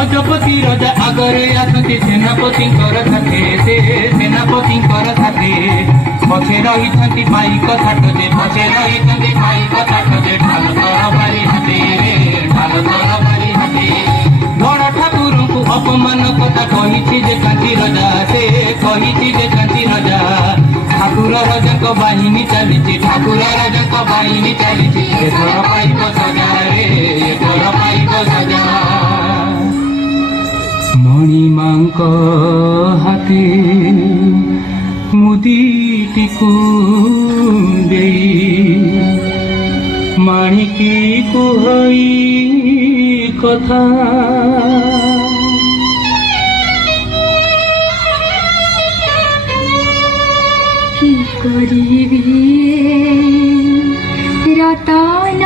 गजपति राजा आगरे आसती सेनापति साथे से सेनापति साथे पछे रही पाइक ठाट जे पछे रही पाइक ठाट जे ढाल तरबारी हाथे ढाल तरबारी हाथे बड़ ठाकुर को अपमान कथा कही जे कांची राजा से कही जे कांची राजा ठाकुर राजा बाहिनी चली ठाकुर राजा बाहिनी चली एथर पाइक सजा रे एथर पाइक सजा मणिमांक हाथे मुदीटीकु देई माणिकी कुहई कथा कि करिबी रतन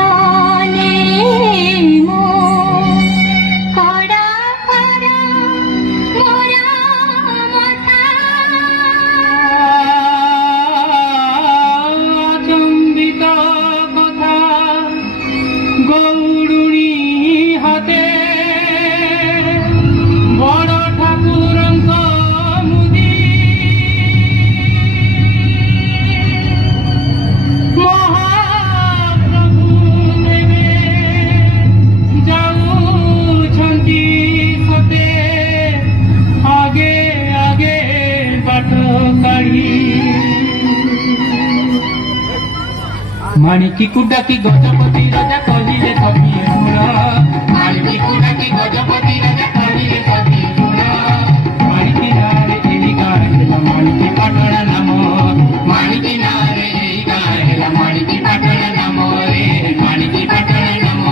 माणिकी कुडा की गजपति राजा कहिले सखी माणिकी कुडा की गजपति राजा कहिले सखी माणिकी नारे एही गाय हेला माणिकी पाटण नाम माणिकी नारे एही गाय हेला माणिकी पाटण नाम रे माणिकी पाटण नाम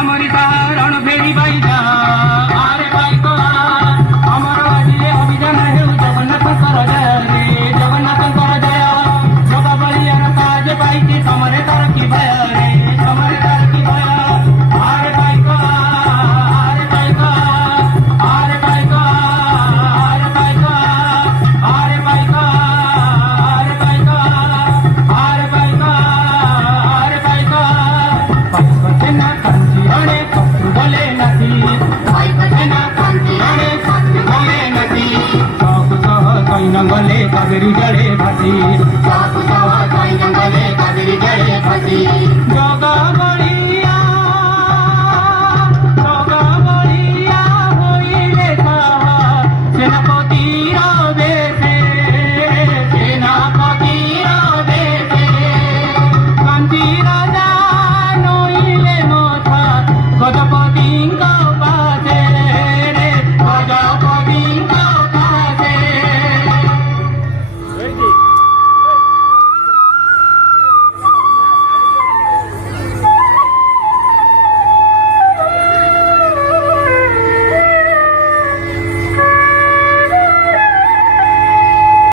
हमारी रण फेरी बाईजा आरे बाईको अमर आजिले अभियान हेउ जगन्नाथ जय रे जगन्नाथ जय जगा बलियार काज पाइछि तमरे तरकी भय रे तमरे तरकी भय आरे बाईको आरे बाईको आरे बाईको आरे बाईको आरे बाईको आरे बाईको आरे बाईको आरे बाईको पछना कांची अणे कपरू बोले नदी पछना कांची अणे कपरू बोले नदी सब सह कैनंगले कावेरी जड़े भासी सब सह कैनंगले कावेरी जड़े भासी जगा बड़ी